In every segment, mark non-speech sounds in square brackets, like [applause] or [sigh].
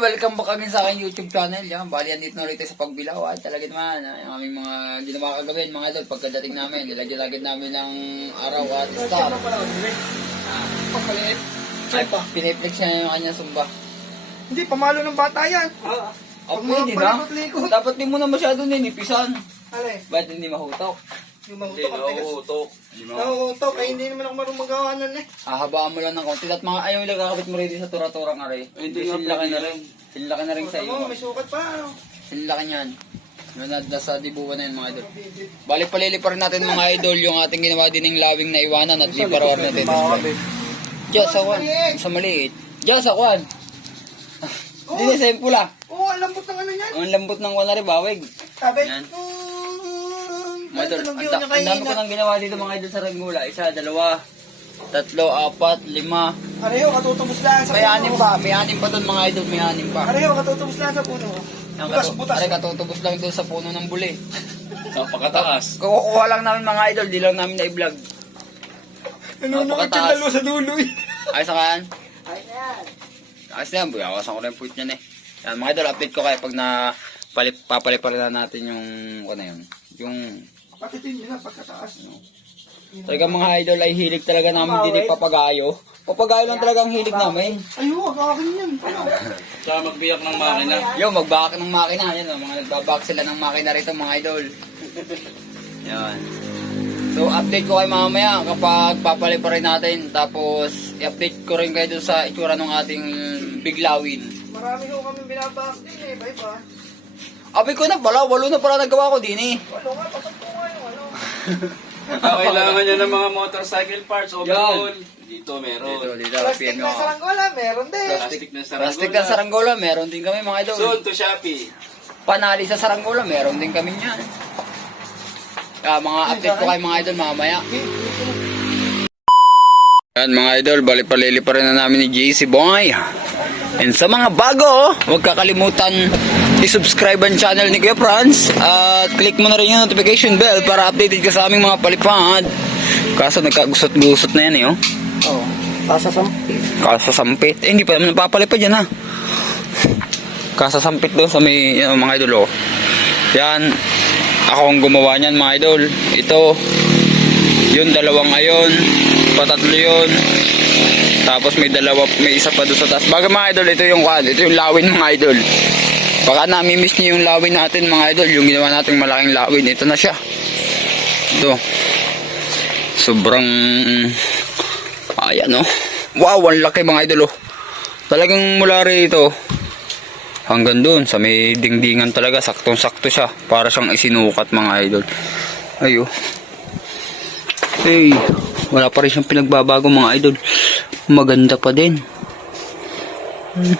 Welcome back again sa aking YouTube channel. Yan, bali andito na ulit sa pagbilaw. At talaga naman, ah, yung aming mga ginawa kagawin, mga idol, pagkadating namin, nilagyan-lagyan namin ng araw at star. Papalit. Ay, piniplex niya yung kanyang sumba. Hindi, pamalo ng bata yan. Ah, Pag okay, di mga ba? palikot-likot. Dapat di mo na masyado ninipisan. Ale, Ba't hindi mahutok? yung ang tigas. mahutok. Hindi Nahuhutok, ay hindi naman ako marunong magawa nun eh. Hahabaan mo lang ng konti. At mga ayaw nila kakabit mo rin sa tura-tura nga rin. Hindi, sinlaki na rin. Sinlaki na rin sa mo, iyo. may sukat pa. ano. Sinlaki niyan. Yung nasa dibuwan na yun mga idol. Balik palili pa rin natin mga idol yung ating ginawa din ng lawing na iwanan at liparawar natin. Diyan sa kwan. Sa maliit. Diyan sa kwan. Hindi sa pula. Oo, ang lambot ng ano yan. Ang lambot ng kwan na rin bawig. Sabi, Yan. Mga idol, ang, da- dami ko nang ginawa dito mga idol sa Rangula. Isa, dalawa, tatlo, apat, lima. Pareho, katutubos lang sa May anim pa. May anim pa doon mga idol. May anim pa. Pareho, katutubos lang sa puno. Ang Butas, katu- butas. Aray, katutubos lang doon sa puno ng buli. Napakataas. Kukuha lang namin mga idol, di lang namin na-vlog. Nanonood yung dalo sa dulo eh. Ay, sa kan? Ay, yan. Ayos na yan, buyawasan ko na yung point niyan eh. Yan, mga idol, update ko kayo pag na palip, papaliparin na natin yung, ano yun, yung, Patitin nyo na pagkataas. talaga mga idol ay hilig talaga namin din yung papagayo. Papagayo lang talaga ang hilig namin. Ay, huwag akin yan. Ano? Tsaka magbiyak ng makina. Yo, magbak ng makina. Yan, oh, mga nagbabak sila ng makina rito mga idol. [laughs] Yan. So, update ko kayo mamaya kapag papaliparin natin. Tapos, i-update ko rin kayo sa itsura ng ating biglawin. Marami ho kami binabak din eh. Bye ba? Abi ko na pala, walo na pala nagawa ko din eh. Walo nga, pasok po nga yung ano. [laughs] Kailangan nyo ng mga motorcycle parts, overhaul. Dito meron. Dito, dito, Plastic na saranggola, meron din. Plastic na saranggola. Plastic na saranggola, meron din kami mga idol. Soon to Shopee. Panali sa saranggola, meron din kami niyan. Ah, mga update ko kayo mga idol mamaya. Yan mga idol, bali palili pa rin na namin ni JC Boy. And sa mga bago, huwag kakalimutan i-subscribe ang channel ni Kuya Franz at click mo na rin yung notification bell para updated ka sa aming mga palipad. Kaso nagkagusot-gusot na yan eh, oh. Oo. Sasasampi. Kasasampit. Eh, hindi pa naman napapalipad yan ha. Kasasampit doon sa may yan, mga idol oh. Yan. Ako ang gumawa niyan mga idol. Ito. Yung dalawang ayon. Patatlo yun. Tapos may dalawa, may isa pa doon sa taas. Baga mga idol, ito yung kwan. Ito yung lawin mga idol. Baka nami-miss niyo yung lawin natin mga idol. Yung ginawa nating malaking lawin. Ito na siya. Ito. Sobrang Ayan oh. Wow, ang laki mga idol oh. Talagang mula rito hanggang doon sa may dingdingan talaga saktong-sakto siya para siyang isinukat mga idol. Ayo. Hey, wala pa rin siyang pinagbabago mga idol. Maganda pa din. Hmm.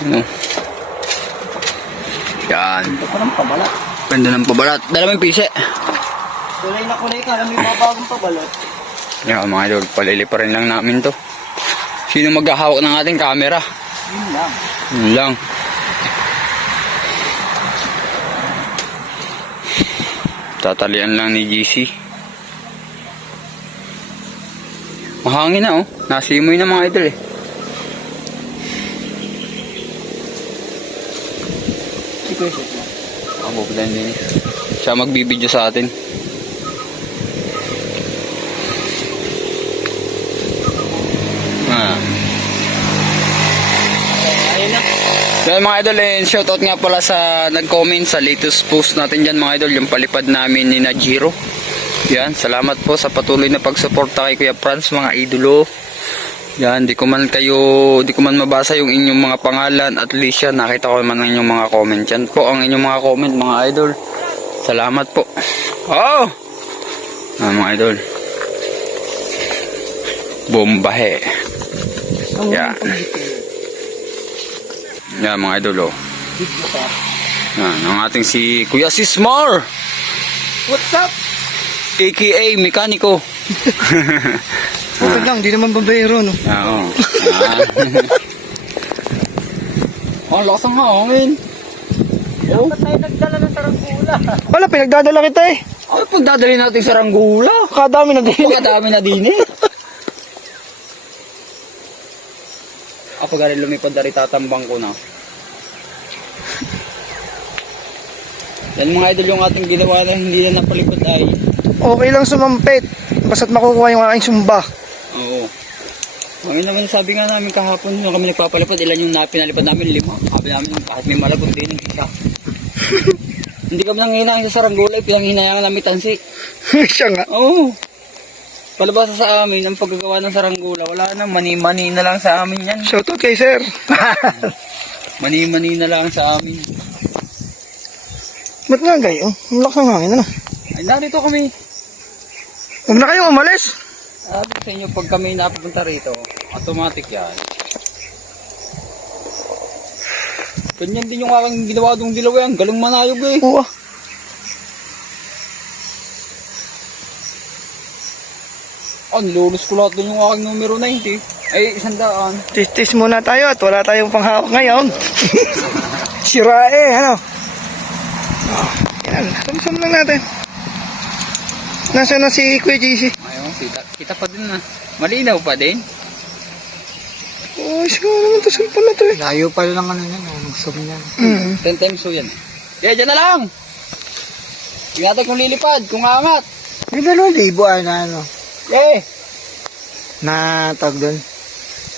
Ano? Yan. Pa ng pabalat. Ganda ng pabalat. Dala mo yung pise. Kulay na kulay ka, alam mo yung bagong pabalat. Yan mga idol, palili pa rin lang namin to. Sino maghahawak ng ating camera? Yun lang. Yun lang. Tatalian lang ni GC. Mahangin na oh. Nasimoy na mga idol eh. Si Kuya Seth. Ako din. Siya magbibideo sa atin. Ah. Ayun na. Yan mga idol, eh, shoutout nga pala sa nag-comment sa latest post natin dyan mga idol, yung palipad namin ni Najiro. Yan, salamat po sa patuloy na pagsuporta kay Kuya Franz mga idolo. Yan, di ko man kayo, di ko man mabasa yung inyong mga pangalan at least yan, nakita ko naman ang inyong mga comment. Yan po ang inyong mga comment mga idol. Salamat po. Oh! Ah, mga idol. Bombahe. Yan. Yan mga idol oh. Yan, ang ating si Kuya Sismar, What's up? aka Mekaniko. [laughs] Okay lang, di naman babayero, no? Oo. [laughs] Ah. Ang lakas ng hangin. Oh. Ba't tayo nagdala ng tarangkula? Wala, pinagdadala kita eh. Ay, pagdadali natin sa Ranggula. Kadami na din. Pagkadami na din eh. [laughs] Ako galing lumipad na rin tatambang ko na. Yan mga idol yung ating ginawa na hindi na napalipad ay. Okay lang sumampit. Basta't makukuha yung aking sumba. Oo. Ngayon naman sabi nga namin kahapon nung kami nagpapalipad, ilan yung na- pinalipad namin? Lima. Sabi namin kahit may malagot din, isa. [laughs] Hindi kami nanghinayang sa saranggulay, pinanghinayangan namin tansi. [laughs] Siya nga. Oo. Palabasa sa amin, ang paggagawa ng saranggula, wala na, mani-mani na lang sa amin yan. Shoutout kay sir. [laughs] Mani-mani na lang sa amin. Ba't nga gayo? Ang lakas ng hangin, ano? Ay, narito kami. Huwag na kayong umalis. Sabi ko sa inyo, pag kami napupunta rito, automatic yan. Ganyan din yung aking ginawa doong dilaw yan. Galing manayog eh. Oo. ah. Oh, nilulus ko lahat doon yung aking numero 90. Ay, isang daan. Tis-tis muna tayo at wala tayong panghawak ngayon. [laughs] Sira eh, ano? Oh, yan, sum lang natin. Nasaan na si Kuya JC? Ayun, kita, kita pa din na. Malinaw pa din. Oh, siguro naman to cellphone na to eh. Layo pala ng ano yan, ang sum niyan. Mm. 10 times so yan. Kaya dyan na lang. Tingnan kung lilipad, kung aangat. May dalawang libo ay na ano, Eh, na tag doon.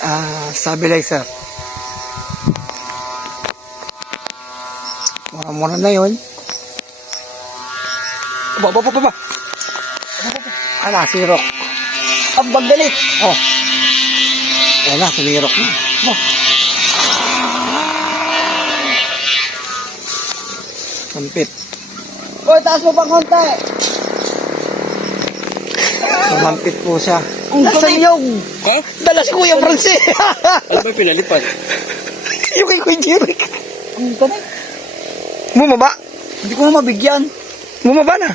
Ah, stabilizer. Mura-mura na yun. Baba, baba, baba. Ala, sirok. Ang bagdalit. Oh. Na, sumirok na. Oh. Sampit. Hoy, taas mo pa konti. Sumampit po siya. Ang yung Ha? dala si Kuya Francis. Ano ba pinalipad? [laughs] yung kay Kuya Jeric. Ang galing. Bumaba. Hindi ko na mabigyan. Bumaba na.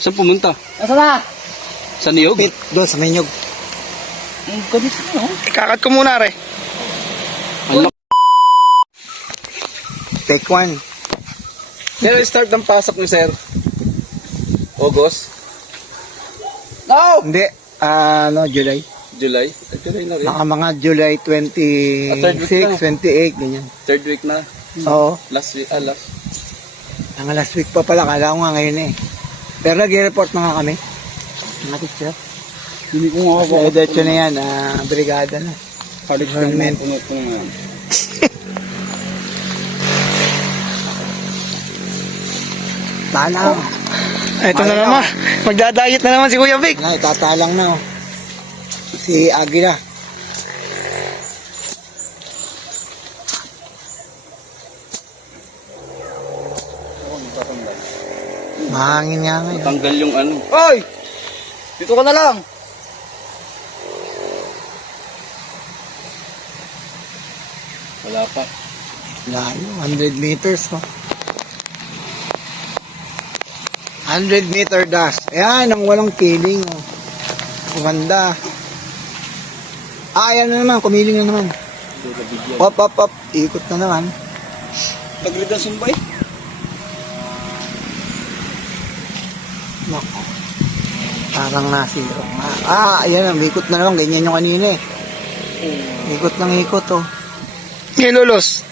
Saan pumunta? Nasaan na? Sa niyog? Pit doon sa menyog. Ang galing no? Ikakat ko muna re. Take one. Kailan start ng pasok ni Sir? August? No! Hindi. Ah, ano, July. July? July na rin. Baka mga July Ah, third week 26, na. 28, ganyan. Third week na. Oo. Last week, ah, last. Ang last week pa pala, kala ko nga ngayon eh. Pero nag-report na nga kami. Mga teacher. Hindi ko nga ako. Sa edad na yan, ah, brigada na. College ka [laughs] naman, puno-puno nga yan. Talang. Ito na naman. Magdadayet na naman si Kuya Vic. Ano, itatalang na oh. Si Aguila. Mahangin nga ngayon. Tanggal yung ano. Hoy! Dito ka na lang. Wala pa. Layo, 100 meters oh. 100 meter dash. Ayan, ang walang kiling oh. Kumanda. Ah, ayan na naman, kumiling na naman. Pop, pop, pop. Ikot na naman. Tagrid ang sumbay. Nako. Parang nasiro. Ah, ayan, ikot na naman. Ganyan yung kanina eh. Ikot ng ikot oh. Ngayon lulos.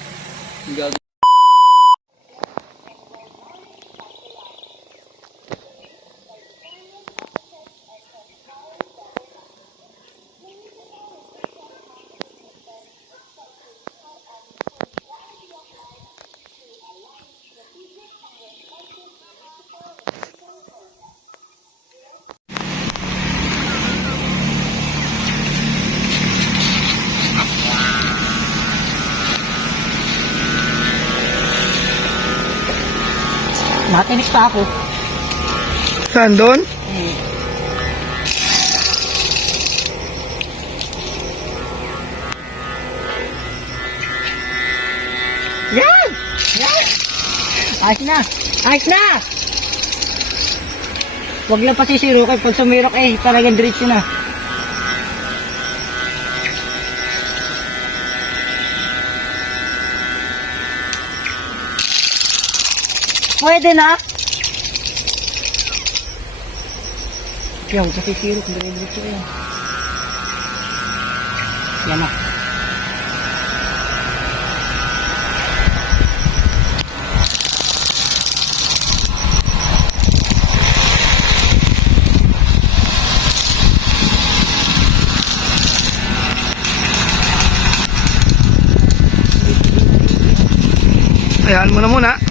Matinik pa ako. Saan doon? Yan! Yan! Ayos na! Ayos na! Huwag lang pasisiro kay pag sumirok eh, talagang diretso na. Pwede na? Kaya huwag pasisiro kung diretso yan. Yan na. Ayan mo na muna.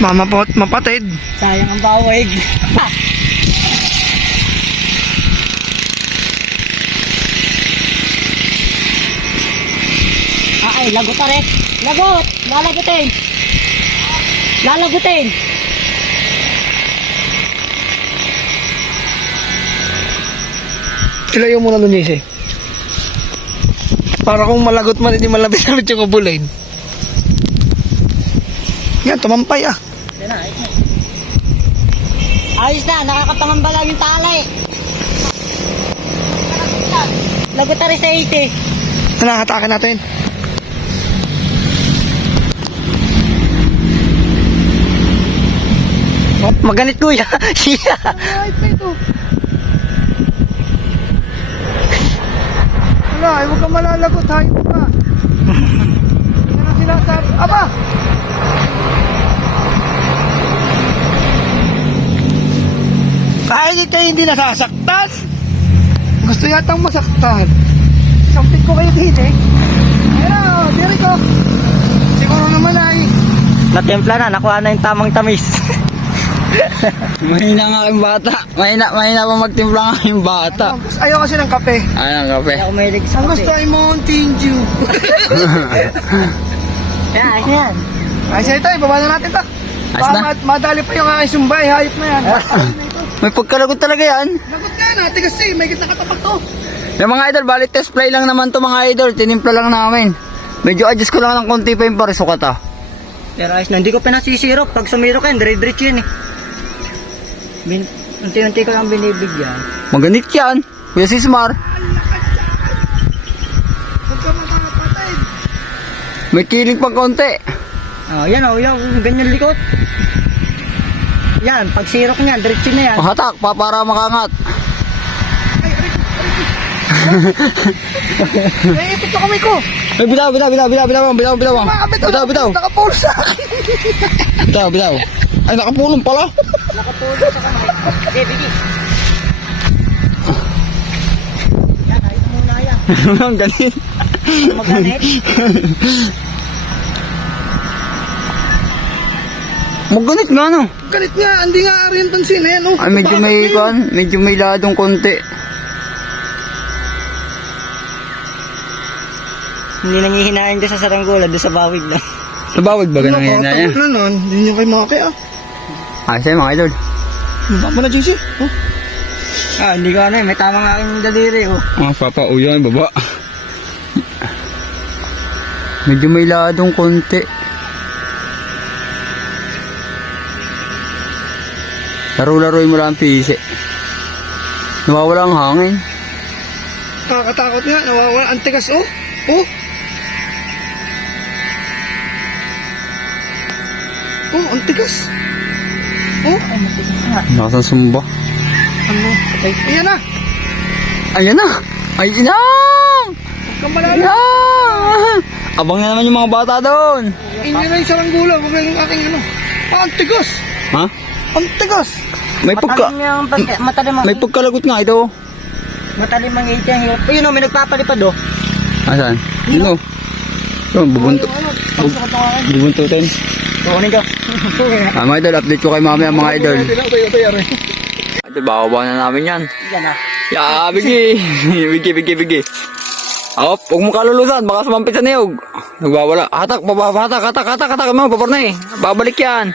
Mama po mapatid. Sayang ang bawig. [laughs] ah, ay, lagot na rin. Lagot! Lalagutin! Lalagutin! Ilayo mo na dun, Jesse. Para kung malagot man, hindi malapit na yung kubulain. Yan, tumampay ah. Na, ayos na. Ayos na, nakakapangamba lang yung talay. Lagot na rin sa 80. Ano, hatakin natin. Maganit kuya. [laughs] Ay, pa ito. Wala, ay huwag kang malalagot, hayop ka. Yan ang sinasabi. Aba! Kahit ito hindi nasasaktan. Gusto yatang masaktan. Sampit ko kayo din eh. Na, diri ko. Siguro naman ay. Natimpla na, nakuha na yung tamang tamis. [laughs] Mahina nga yung bata. Mahina, mahina pa magtimpla nga yung bata. Gusto- Ayaw kasi ng kape. Ayun ang kape. Ako mahilig sa Ang kape. gusto ay Mountain Dew. [laughs] Yan, ayos na yan. Ay, sige tayo, baba na natin to. Ayos na. ma- madali pa yung aking sumbay, hayop na yan. [laughs] May pagkalagot talaga yan. Lagot ka na, tigas eh, may gitna katapak to. Yung mga idol, bali test play lang naman to mga idol. Tinimpla lang namin. Medyo adjust ko lang ng konti pa yung parisukat ah. Pero ayos na, hindi ko pinasisirok. Pag sumirok yan, dire-diretso yan eh. Bin, unti-unti ko lang binibigyan. Maganit yan. Kuya Sismar. Huwag ka makakapatay. May kiling pang konti. Oh, yan oh, yung ganyan likot. Yan, pag sirok niyan, diretso na yan. Pahatak pa para makangat. Eh, ito kamay ko. Ay, bitaw, bitaw, bitaw, bitaw, bitaw, bitaw, bitaw. Makapit Bitaw, bitaw. Nakapulsa. Bitaw, bitaw. Ay, nakapulong pala. Nakatulog sa kamay. Sige, bigi. Yan, ayos muna yan. [laughs] Ang galing. Magkanit. Maganit nga no. Galit nga, hindi nga ari yung tansin eh, no? Ay, medyo may, kan, medyo may ladong konti. Hindi nangihinain dyan sa saranggola, doon sa bawig lang. Nabawag ba ganang Ano, hina niya? na nun, hindi nyo kayo makape ah. Ah, siya mga idol. Baba mo na, JC. Oh. Ah, hindi ko ano eh, may tamang aking daliri oh. Mga papa, uyan, baba. Medyo may ladong konti. Laro-laroin mo lang ang pisi. Nawawala ang hangin. Nakakatakot nga, nawawala. Ang tigas, oh. Oh. Oh, ang tigas. Oh, Ay, matigas nga. Nasa sumba. ano? Ayan na. Ayan na! Ay, inang! Huwag kang malala. Inang! Abang na naman yung mga bata doon. Inyo na yung saranggula. Huwag yung aking ano. Ah, ang tigas. Ha? Ang tigas. May pagka... Matalim yung pagka, matalim ang, May pagkalagot nga ito. matalim ang ngiti ang hirap. Ayun oh, may nagpapalipad oh. Asan? Yun o. Yun, bubunto. Ano. Bubuntutin. Kukunin ko. Ah, mga idol, update ko kay mamaya mga idol. Idol, bababa na namin yan. Yan ah. Ya, bigi. bigi, bigi, bigi. Op, huwag mo kalulusan, baka sumampit sa niyog. Nagbawala. Hatak, baba, hatak, hatak, hatak, hatak, mga papar na eh. Babalik yan.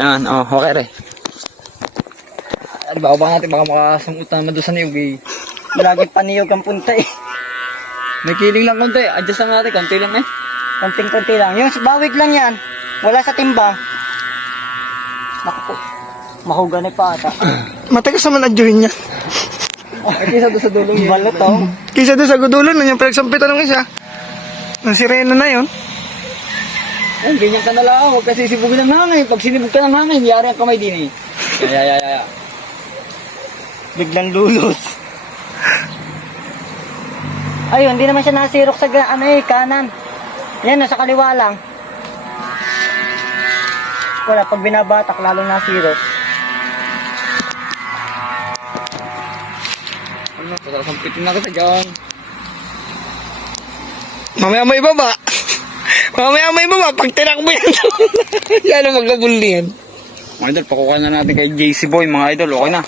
Yan, oh, okay re. At bababa natin, baka makasungot na naman doon sa niyog eh. Lagi paniyog ang punta eh. May kiling lang konti, adjust lang natin, konti lang eh. Konting-konti lang. Yung bawig lang yan. Wala sa timbang. Naku po. Mahugani pa ata. [clears throat] Matagas naman adyohin niya. [laughs] Ay, kisa doon sa dulo yun. Balat oh. Kisa doon sa gudulo na yung pinagsampitan ng isa. Ang sirena na yun. Ay, ganyan ka na lang. Huwag kasi sibugin ng hangin. Pag sinibog ka ng hangin, yari ang kamay din eh. Ya, ya, ya, ya. Biglang lulos. Ayun, hindi naman siya nasirok sa ano eh, kanan. Yan, nasa kaliwa lang. Wala, pag binabatak, lalong nasirok. Sasampitin na kita dyan. Mamaya may baba. [laughs] Mamaya may baba. Pag tinakbo yan. [laughs] yan ang magkabuli yan. Mga idol, pakuha na natin kay JC Boy mga idol. Okay na.